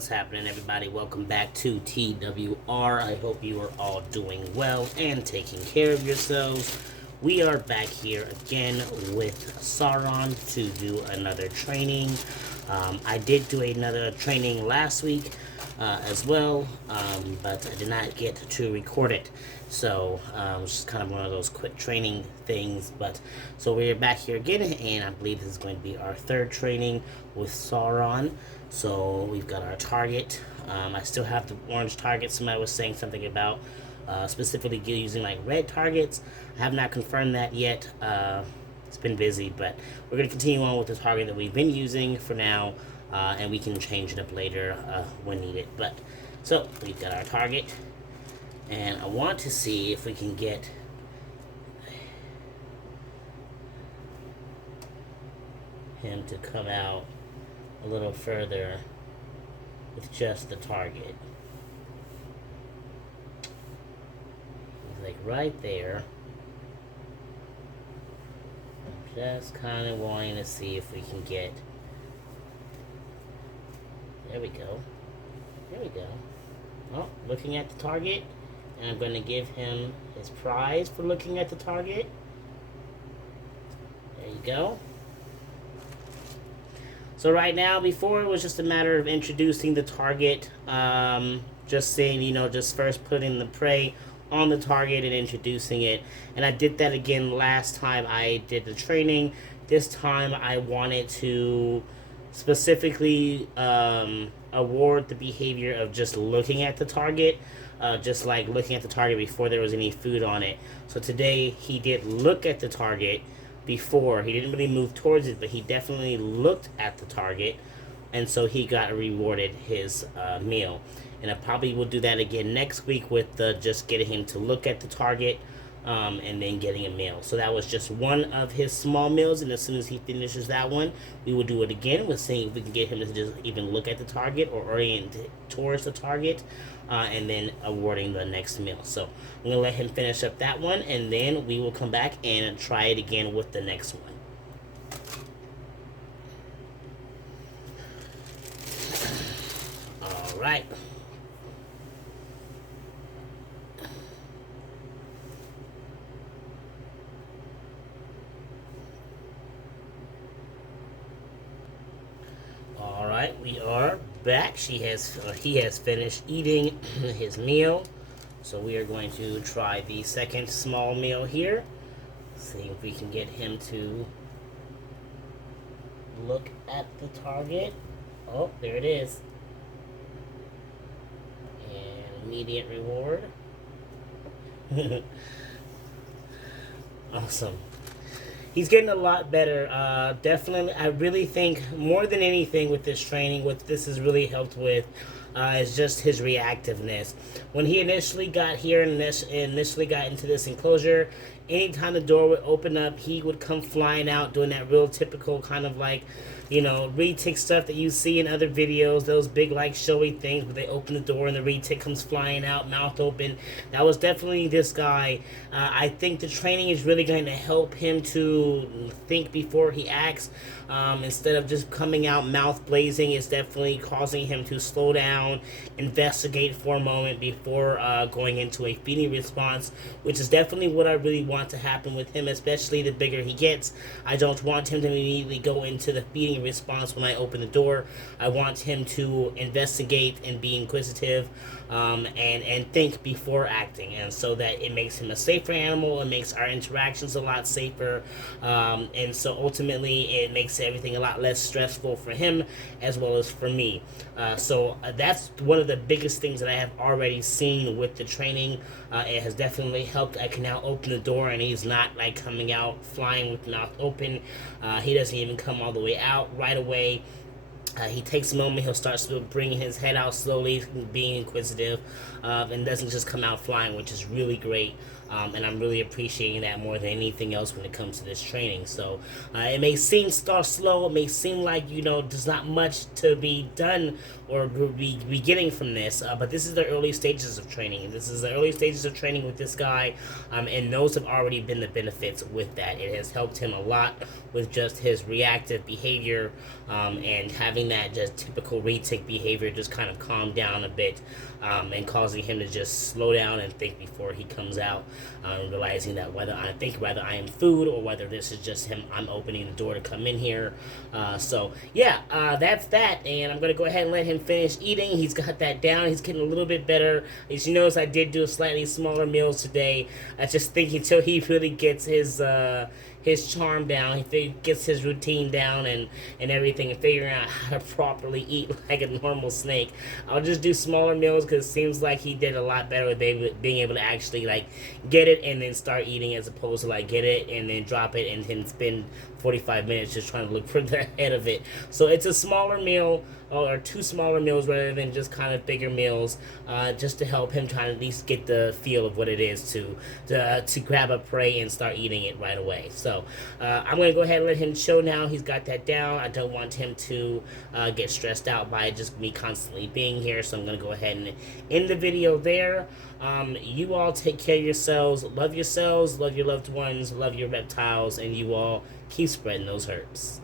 What's happening, everybody? Welcome back to TWR. I hope you are all doing well and taking care of yourselves. We are back here again with Sauron to do another training. I did do another training last week as well, but I did not get to record it. So it's just kind of one of those quick training things. But so we're back here again, and I believe this is going to be our third training with Sauron. So we've got our target. I still have the orange target. Somebody was saying something about specifically using like red targets. I have not confirmed that yet. It's been busy, but we're going to continue on with the target that we've been using for now, and we can change it up later when needed. But so we've got our target, and I want to see if we can get him to come out a little further with just the target. He's like right there. I'm just kind of wanting to see if we can get. There we go. There we go. Oh, looking at the target, and I'm going to give him his prize for looking at the target. There you go. So right now, before it was just a matter of introducing the target, just saying, just first putting the prey on the target and introducing it. And I did that again last time I did the training. This time I wanted to specifically award the behavior of just looking at the target, just like looking at the target before there was any food on it. So today he did look at the target before. He didn't really move towards it, but he definitely looked at the target, and so he got rewarded his meal. And I probably will do that again next week with just getting him to look at the target and then getting a meal. So that was just one of his small meals, and as soon as he finishes that one, we will do it again with seeing if we can get him to just even look at the target or orient towards the target, and then awarding the next meal. So I'm going to let him finish up that one, and then we will come back and try it again with the next one. All right. Alright, we are back. He has finished eating his meal. So we are going to try the second small meal here. See if we can get him to look at the target. Oh, there it is. And immediate reward. Awesome. He's getting a lot better. Definitely, I really think more than anything with this training, what this has really helped with is just his reactiveness. When he initially got here and initially got into this enclosure, anytime the door would open up, he would come flying out doing that real typical kind of like, Retic stuff that you see in other videos, those big like showy things where they open the door and the Retic comes flying out, mouth open. That was definitely this guy. I think the training is really going to help him to think before he acts. Instead of just coming out mouth blazing, it's definitely causing him to slow down, investigate for a moment before going into a feeding response, which is definitely what I really want to happen with him, especially the bigger he gets. I don't want him to immediately go into the feeding response when I open the door. I want him to investigate and be inquisitive, and think before acting, and so that it makes him a safer animal. It makes our interactions a lot safer, and so ultimately it makes everything a lot less stressful for him as well as for me. So that's one of the biggest things that I have already seen with the training. It has definitely helped. I can now open the door and he's not like coming out flying with the mouth open. He doesn't even come all the way out right away. He takes a moment, he'll start bringing his head out slowly, being inquisitive, and doesn't just come out flying, which is really great. and I'm really appreciating that more than anything else when it comes to this training. So it may seem start slow, it may seem like there's not much to be done or be getting from this, but this is the early stages of training. This is the early stages of training with this guy, and those have already been the benefits with that. It has helped him a lot with just his reactive behavior, and having that just typical Retic behavior just kind of calm down a bit, and causing him to just slow down and think before he comes out, realizing that whether I am food or whether this is just him, I'm opening the door to come in here. So yeah, that's that, and I'm gonna go ahead and let him finish eating. He's got that down. He's getting a little bit better. As you notice, I did do a slightly smaller meals today. I just think until he really gets his charm down, he gets his routine down and everything, and figuring out how to properly eat like a normal snake. I'll just do smaller meals because it seems like he did a lot better with being able to actually like get it and then start eating, as opposed to like get it and then drop it and then spend 45 minutes just trying to look for the head of it. So it's a smaller meal, or two smaller meals rather than just kind of bigger meals, just to help him try to at least get the feel of what it is to grab a prey and start eating it right away. So I'm going to go ahead and let him show now. He's got that down. I don't want him to get stressed out by just me constantly being here, so I'm going to go ahead and end the video there. You all take care of yourselves, love your loved ones, love your reptiles, and you all keep spreading those herbs.